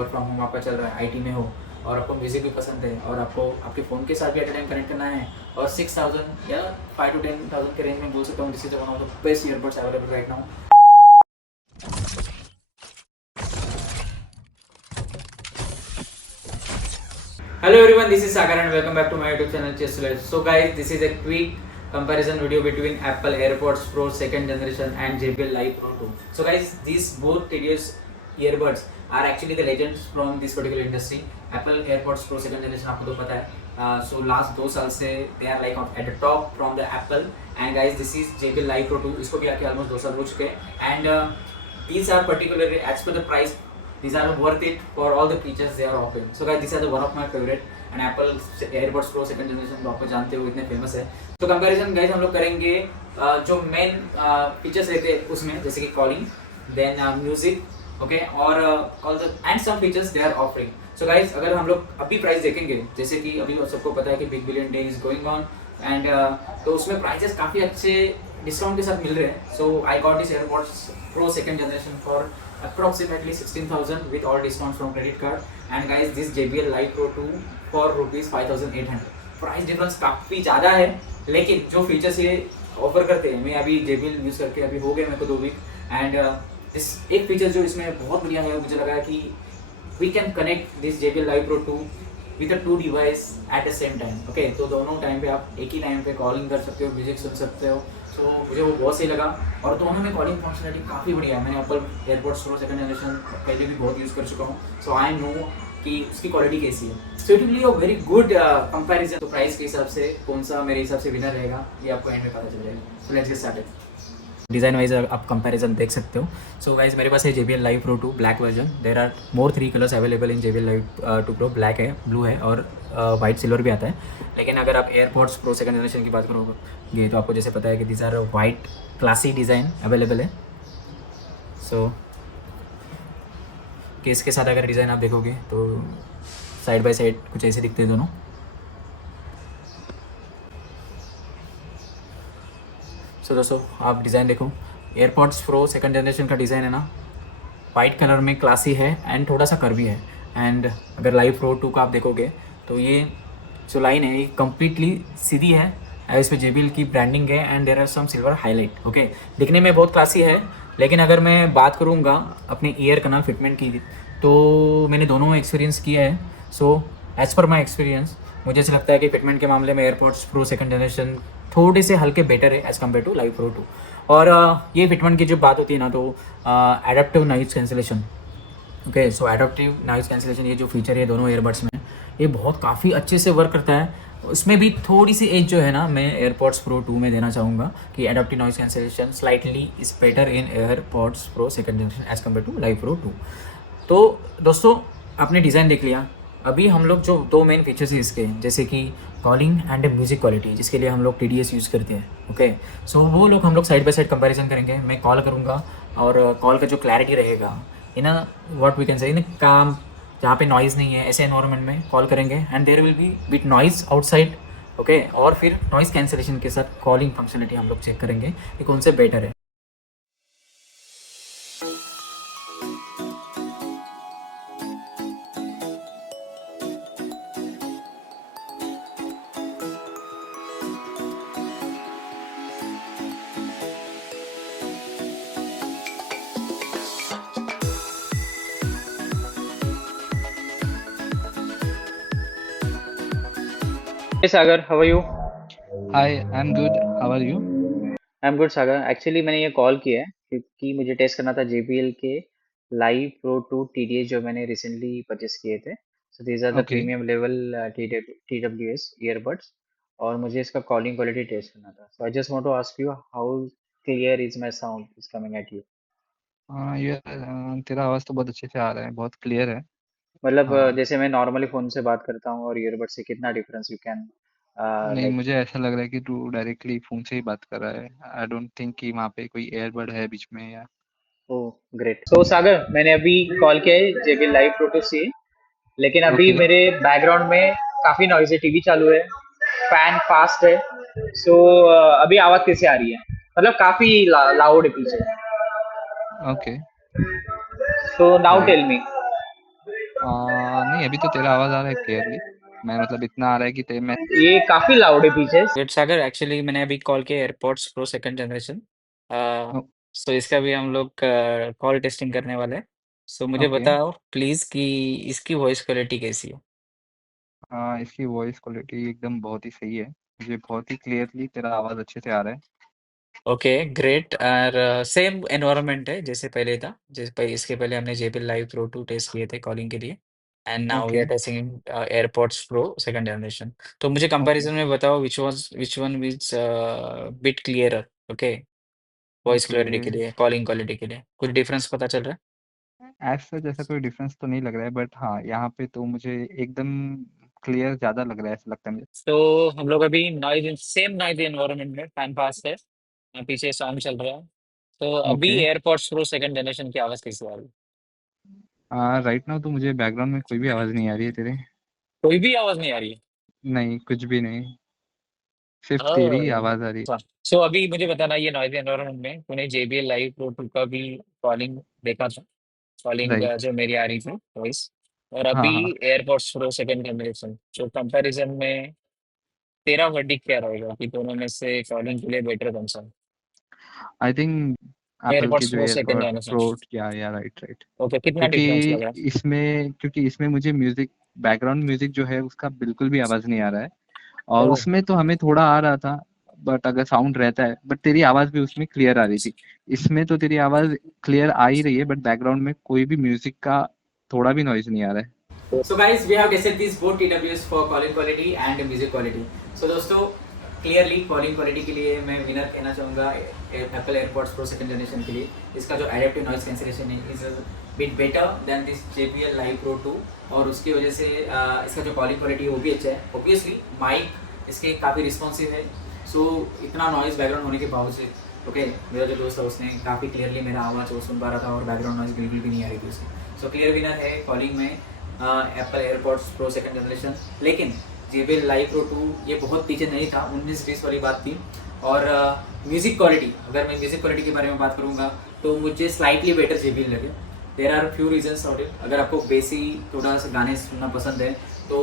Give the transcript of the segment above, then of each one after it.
Work from home आपका चल रहा है, आईटी में हो और आपको म्यूज़िक भी पसंद है और आपको आपके फ़ोन के साथ भी एट अ टाइम कनेक्ट करना है और 6000 या 5 to 10,000 के रेंज में बोल सकता हूँ this is one of the best earbuds available right now. Hello everyone, this is Sagar and welcome back to my YouTube channel Chess Life. So guys, this is a quick comparison video between Apple AirPods Pro 2nd generation and JBL Live Pro 2. So guys, these both tedious earbuds are actually the legends from this particular industry. Apple AirPods Pro 2nd generation आपको तो पता है. So last 2 साल से they are like at the top from the Apple, and guys this is JBL Live Pro 2. इसको भी आके almost 2 साल हो चुके हैं, and these are particularly as per the price. These are worth it for all the features they are offering. So guys, these are the one of my favorite, and Apple AirPods Pro 2nd generation तो आपको जानते हो इतने famous है. तो comparison guys हम लोग करेंगे जो मेन फीचर्स रहते हैं उसमें, जैसे कि कॉलिंग, देन म्यूजिक, ओके, और all the and some features they are offering. So guys अगर हम लोग अभी प्राइस देखेंगे, जैसे कि अभी सबको पता है कि big billion day is going on, and तो उसमें प्राइजेस काफ़ी अच्छे डिस्काउंट के साथ मिल रहे हैं. So I got this AirPods Pro 2nd generation for approximately 16,000 with all discounts from credit card, and guys this JBL Live Pro 2 for rupees 5,800. Price difference काफ़ी ज़्यादा है, लेकिन जो फीचर्स ये ऑफर करते हैं, मैं अभी JBL यूज़ करके अभी हो गए मेरे को 2 वीक, एंड इस एक फीचर जो इसमें बहुत बढ़िया है मुझे लगा कि we can connect this JBL Live Pro 2 with 2 device at the same time. Okay, तो दोनों टाइम पे आप एक ही टाइम पे कॉलिंग कर सकते हो, म्यूजिक सुन सकते हो. तो मुझे वो बहुत सही लगा, और दोनों में कॉलिंग फंक्शनलिटी काफ़ी बढ़िया है. मैंने Apple AirPods Pro 2nd generation पहले भी बहुत यूज़ कर चुका हूँ, सो आई नो कि उसकी क्वालिटी कैसी है. So it will be a very good comparison. तो प्राइस के हिसाब से कौन सा मेरे हिसाब से विनर रहेगा ये आपको एंड में पता चल जाएगा. So let's get started. Design wise आप कंपैरिजन देख सकते हो. सो गाइज मेरे पास है JBL Live Pro 2 black version. There are more 3 colours available in JBL Live 2 Pro. Black है, ब्लू है और वाइट सिल्वर भी आता है. लेकिन अगर आप AirPods Pro 2nd generation की बात करोगे तो आपको जैसे पता है कि this are white classy design available है. सो केस के साथ अगर डिज़ाइन आप देखोगे तो साइड बाय साइड कुछ ऐसे दिखते हैं दोनों. सो दोस्तों आप डिज़ाइन देखो, AirPods Pro 2nd generation का डिज़ाइन है ना, वाइट कलर में क्लासी है एंड थोड़ा सा कर्वी है. एंड अगर Live Pro 2 का आप देखोगे तो ये जो लाइन है ये कम्प्लीटली सीधी है, इस पर JBL की ब्रांडिंग है and there are some silver highlight. Okay, दिखने में बहुत क्लासी है, लेकिन अगर मैं बात करूँगा अपने ईयर कनाल फिटमेंट की तो मैंने दोनों एक्सपीरियंस किया है. So as per my experience मुझे ऐसा लगता है कि फिटमेंट के मामले में AirPods Pro 2nd generation थोड़े से हल्के बेटर है as compare to Live Pro 2. और ये फिटमेंट की जब बात होती है ना तो एडेप्टिव नॉइज़ कैंसिलेशन, ओके, सो एडेप्टिव नॉइज़ कैंसिलेशन ये जो फीचर है दोनों एयरबड्स में, ये बहुत काफ़ी अच्छे से वर्क करता है. उसमें भी थोड़ी सी एज जो है ना मैं AirPods Pro 2 में देना चाहूँगा कि adaptive noise cancellation slightly is better in AirPods Pro 2nd generation as compare to Live Pro 2. तो दोस्तों आपने डिज़ाइन देख लिया. अभी हम लोग जो 2 मेन फीचर्स हैं इसके, जैसे कि कॉलिंग एंड म्यूज़िक क्वालिटी, जिसके लिए हम लोग TDS यूज़ करते हैं. ओके, सो वो लोग हम लोग साइड बाय साइड कंपैरिजन करेंगे. मैं कॉल करूँगा और कॉल का जो क्लैरिटी रहेगा in what we can say इन काम, जहाँ पे नॉइज़ नहीं है ऐसे एनवायरनमेंट में कॉल करेंगे, and there will be bit noise outside. Okay, और फिर नॉइज़ कैंसिलेशन के साथ कॉलिंग फंक्शनलिटी हम लोग चेक करेंगे कि कौन से बेटर है. Hey Sagar, how are you? Hi, I'm good. How are you? I'm good Sagar. Actually मैंने ये कॉल किया है क्योंकि मुझे टेस्ट करना था JBL के Live Pro 2 TDS जो मैंने रिसेंटली परचेस किए थे. So these are the Okay. Premium level TWS earbuds, और मुझे इसका कॉलिंग क्वालिटी टेस्ट करना था. So I just want to ask you how clear is my sound is coming at you. हाँ ये तेरा आवाज़ तो बहुत अच्छे से आ रहा है, बहुत क्लियर है. मतलब हाँ, जैसे मैं नॉर्मली फ़ोन से बात करता हूँ और ईयरबड से कितना डिफरेंस यू कैन नहीं लाइक. मुझे ऐसा लग रहा है कि तू डायरेक्टली फ़ोन से ही बात कर रहा है. आई डोंट थिंक कि वहाँ पे कोई एयरबड है बीच में या. Oh great. सो सागर मैंने अभी कॉल किया है JBL Live Pro 2 से, लेकिन अभी ओके. मेरे बैकग्राउंड में काफी नॉइज है, टीवी चालू है, फैन फास्ट है. सो अभी आवाज कैसे आ रही है? मतलब काफी लाउड है पीछे. Okay. So now tell right. Me. नहीं, अभी तो तेरा आवाज आ रहा है क्लियरली। मैं मतलब इतना आ रहा है कि ते मैं ये काफी लाउड है पीछे। वेट सागर, एक्चुअली मैंने अभी कॉल किया एयरपॉड्स प्रो सेकंड जनरेशन। ओ, सो इसका भी हम लोग कॉल टेस्टिंग करने वाले हैं। सो मुझे ओके। बताओ प्लीज कि इसकी वॉइस क्वालिटी कैसी है। इसकी वॉइस क्वालिटी एकदम बहुत ही सही है। मुझे बहुत ही क्लियरली तेरा आवाज अच्छे से आ रहा है। Okay great. और सेम एनवायरनमेंट है जैसे पहले था, जैसे इसके पहले हमने JBL लाइव प्रो 2 टेस्ट किए थे कॉलिंग के लिए। And now we okay. Are testing AirPods Pro second generation. तो मुझे ओके। कंपैरिजन में बताओ which one is bit clearer. Okay, voice okay. Clarity के लिए, कॉलिंग क्वालिटी के लिए कुछ डिफरेंस पता चल रहा है? एज सच ऐसा कोई डिफरेंस तो नहीं लग रहा है, बट हाँ, यहाँ पे तो मुझे एकदम क्लियर ज्यादा लग रहा है, ऐसा लगता है मुझे। तो हम लोग अभी नॉइज सेम नॉइज एनवायरनमेंट में टाइम पास है, पीछे सॉन्ग चल रहा है। तो अभी okay. AirPods Pro second generation की आवाज कैसी आ रही है? राइट नाउ तो मुझे बैकग्राउंड में कोई भी आवाज नहीं आ रही है तेरे। कोई भी आवाज नहीं आ रही है? नहीं, कुछ भी नहीं। सिर्फ तेरी ही ओह, आवाज आ रही है। सो अभी मुझे बताना, ये नॉइज एनवायरनमेंट में तूने JBL लाइव प्रो 2 का भी कॉलिंग देखा था? Calling right. जो मेरी आ रही थी वॉइस, और हाँ, अभी हाँ। एयरपॉड्स प्रो सेकंड जनरेशन, तो कंपैरिजन में तेरा वर्डिक्ट क्या रहेगा कि दोनों में से कॉलिंग के लिए बेटर कौन सा है? आई थिंक एप्पल के एयरपॉड्स जो pro second AirPod generation. Pro, या राइट, राइट। ओके, कितना क्योंकि डिफरेंस लग रहा क्योंकि इसमें मुझे म्यूजिक, बैकग्राउंड म्यूजिक जो है उसका बिल्कुल भी आवाज नहीं आ रहा है। है? और ओह, उसमें तो हमें थोड़ा आ रहा था, बट अगर साउंड रहता है, बट तेरी आवाज भी उसमें क्लियर आ रही थी। इसमें तो तेरी आवाज क्लियर आ ही रही है, बट बैकग्राउंड में कोई भी म्यूजिक का थोड़ा भी नॉइज नहीं आ रहा है। So guys, we have tested these both TWS for calling quality and music quality. So दोस्तों, क्लियरली कॉलिंग क्वालिटी के लिए मैं विनर कहना चाहूँगा Apple AirPods Pro second generation के लिए। इसका जो एडेप्टिव नॉइज कैंसिलेशन है is bit better than this JBL live pro 2, और उसकी वजह से इसका जो कॉलिंग क्वालिटी है वो भी अच्छा है। ऑब्वियसली माइक इसके काफ़ी रिस्पॉन्सिव है। सो इतना नॉइज बैकग्राउंड होने के बावजूद, ओके, मेरा जो दोस्त है उसने काफ़ी क्लियरली मेरा आवाज़ वो सुन पा रहा था और बैकग्राउंड नॉइज बिल्कुल भी नहीं आ रही थी उसकी। सो क्लियर विनर है कॉलिंग में Apple AirPods Pro second generation. लेकिन JBL लाइव प्रो 2 ये बहुत पीछे नहीं था, 19-20 वाली बात थी। और म्यूज़िक क्वालिटी, अगर मैं म्यूज़िक क्वालिटी के बारे में बात करूँगा तो मुझे स्लाइटली बेटर JBL लगे। There are few reasons of it. अगर आपको बेसी थोड़ा सा गाने सुनना पसंद है तो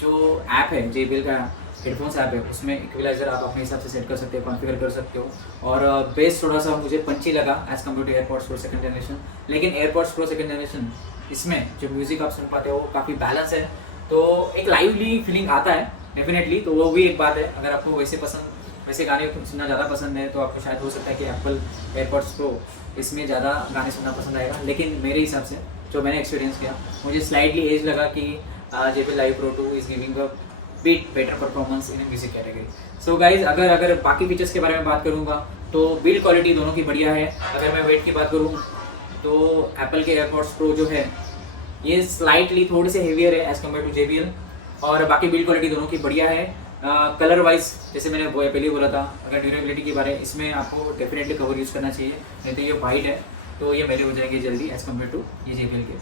जो ऐप है JBL का हेडफोन्स ऐप है उसमें इक्वलाइजर आप अपने हिसाब से सेट कर सकते हो, कॉन्फ़िगर कर सकते हो। और बेस थोड़ा सा मुझे पंची लगा as compare to AirPods Pro second generation. लेकिन एयरपॉड्स प्रो सेकंड जनरेशन इसमें जो म्यूज़िक आप सुन पाते हो वो काफ़ी बैलेंस है, तो एक लाइवली फीलिंग आता है डेफिनेटली। तो वो भी एक बात है। अगर आपको वैसे गाने सुनना ज़्यादा पसंद है तो आपको शायद हो सकता है कि एप्पल एयरपॉड्स प्रो इसमें ज़्यादा गाने सुनना पसंद आएगा। लेकिन मेरे हिसाब से जो मैंने एक्सपीरियंस किया, मुझे स्लाइटली एज लगा कि JBL live pro 2 is giving a bit better performance in music category. So guys, अगर बाकी फीचर्स के बारे में बात करूँगा तो बिल्ड क्वालिटी दोनों की बढ़िया है। अगर मैं वेट की बात करूँ तो एप्पल के एयरपॉड्स प्रो जो है ये स्लाइटली थोड़े से हेवियर है एज़ कम्पेयर टू JBL। और बाकी बिल्ड क्वालिटी दोनों की बढ़िया है। कलर वाइज जैसे मैंने पहले ही बोला था, अगर ड्यूरेबिलिटी के बारे में इसमें आपको डेफिनेटली कवर यूज़ करना चाहिए, नहीं तो ये वाइट है तो ये मेरे हो जाएंगे जल्दी एज़ कम्पेयर टू ये JBL के।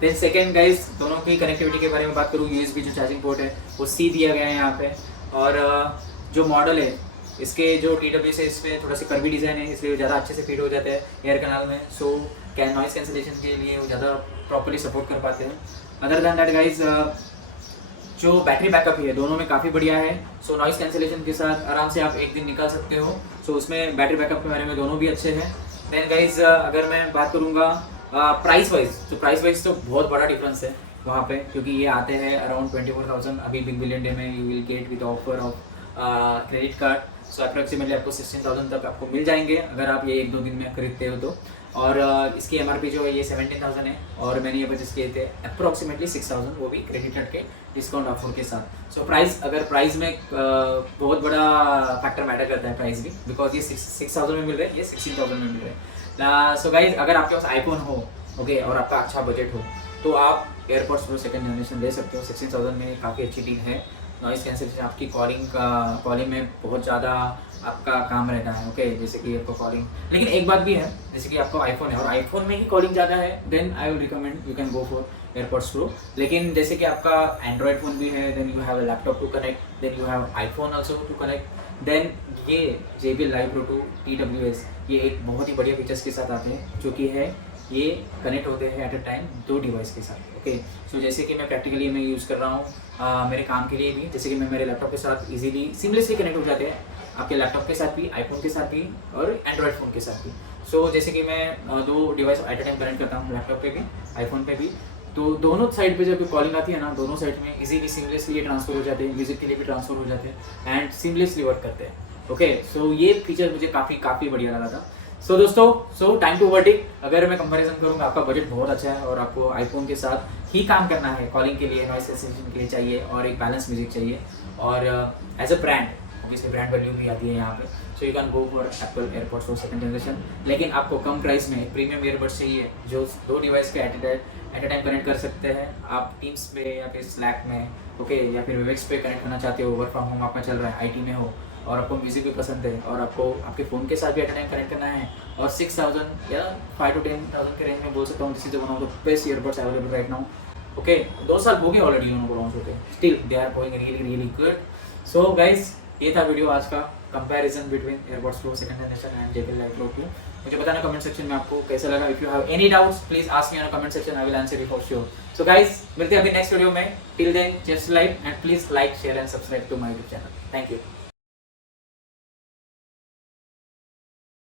देन सेकेंड गाइज, दोनों की कनेक्टिविटी के बारे में बात करूँ, USB जो चार्जिंग पोर्ट है वो C दिया गया है यहाँ पे। और जो मॉडल है इसके जो TWS है इसमें थोड़ा सा कर्वी डिज़ाइन है, इसलिए ज़्यादा अच्छे से फिट हो जाते हैं एयर कनाल में। सो नॉइस कैंसिलेशन के लिए वो ज़्यादा प्रॉपर्ली सपोर्ट कर पाते हैं। अदर दैन दैट गाइज, जो बैटरी बैकअप है दोनों में काफ़ी बढ़िया है। सो नॉइस कैंसिलेशन के साथ आराम से आप एक दिन निकाल सकते हो। सो उसमें बैटरी बैकअप के बारे में दोनों भी अच्छे हैं। देन गाइज, अगर मैं बात करूँगा प्राइस वाइज तो बहुत बड़ा डिफरेंस है वहाँ पे, क्योंकि ये आते हैं अराउंड 24,000 अभी बिग बिलियन डे में। You will get with offer of credit card. So approximately आपको 16,000 तक आपको मिल जाएंगे अगर आप ये 1-2 दिन में खरीदते हो तो। और इसकी MRP जो है ये 17,000 है और मैंने ये परचेस किए थे अप्रॉक्सीमेटली 6,000, वो भी क्रेडिट कार्ड के डिस्काउंट ऑफर के साथ। सो प्राइस में बहुत बड़ा फैक्टर मैटर करता है प्राइस भी, बिकॉज ये 6,000 में मिल रहा है, ये 16,000 में मिल रहा है। सो गाइज, अगर आपके पास आईफोन हो, ओके, और आपका अच्छा बजट हो तो आप एयरपॉड्स प्रो सेकंड जनरेशन ले सकते हो। 16,000 में काफ़ी अच्छी डील है। नॉइस कैंसिलेशन आपकी कॉलिंग में बहुत ज़्यादा आपका काम रहता है, ओके, जैसे कि आपको कॉलिंग। लेकिन एक बात भी है, जैसे कि आपको आईफोन है और आईफोन में ही कॉलिंग ज़्यादा है, then I will recommend you can go for AirPods Pro. लेकिन जैसे कि आपका एंड्रॉयड फ़ोन भी है, then you have a laptop to connect, then you have iPhone also to connect, then ये JBL लाइव प्रो 2 TWS ये एक बहुत ही बढ़िया फीचर्स के साथ आते हैं, जो कि है ये कनेक्ट होते हैं एट अ टाइम 2 डिवाइस के साथ। ओके, सो जैसे कि मैं प्रैक्टिकली मैं यूज़ कर रहा हूँ मेरे काम के लिए भी, जैसे कि मैं मेरे लैपटॉप के साथ इजीली सीमलेसली कनेक्ट हो जाते हैं, आपके लैपटॉप के साथ भी, आईफोन के साथ भी और एंड्रॉयड फ़ोन के साथ भी। सो जैसे कि मैं 2 device at a time connect करता हूँ, लैपटॉप पे भी, आईफोन पे भी, तो दोनों साइड पे जब कॉलिंग आती है ना, दोनों साइड में इजीली सीमलेसली ये ट्रांसफर हो जाते हैं, म्यूजिक के लिए भी ट्रांसफर हो जाते हैं एंड सीमलेसली वर्क करते हैं। ओके, सो ये फीचर मुझे काफ़ी बढ़िया लगा था। सो दोस्तों, टाइम टू वर्डिक्ट, अगर मैं कंपैरिजन करूँगा, आपका बजट बहुत अच्छा है और आपको आईफोन के साथ ही काम करना है, कॉलिंग के लिए, नॉइस कैंसलेशन के लिए चाहिए और एक बैलेंस म्यूजिक चाहिए और as a brand, obviously brand value भी आती है यहाँ पे, so you can go for Apple AirPods for second generation. लेकिन आपको कम प्राइस में प्रीमियम ईयरबड्स चाहिए जो 2 डिवाइस के एट अ टाइम कनेक्ट कर सकते हैं आप टीम्स पे या फिर स्लैक में, ओके, या फिर वेबएक्स पे कनेक्ट करना चाहते हो, वर्क फ्रॉम होम आपका चल रहा है, आईटी में हो और आपको म्यूजिक भी पसंद है और आपको आपके फ़ोन के साथ भी एट अ टाइम कनेक्ट करना है और 6000 या 5 to 10,000 के रेंज में बोल सकता हूँ this is one of the best earbuds available right now. Okay, 2 साल हो गए ऑलरेडी दोनों को लॉन्च होते हैं, still they are going really good. So guys, ये था वीडियो आज का, comparison between airbuds pro second generation and JBL Live Pro 2। मुझे बताना कमेंट सेक्शन में आपको कैसा लगा। If you have any doubts please ask me in comment section, I will answer you for sure. So guys, मिलते हैं अभी next video में, till then just like and please like share and subscribe to my YouTube channel. Thank you.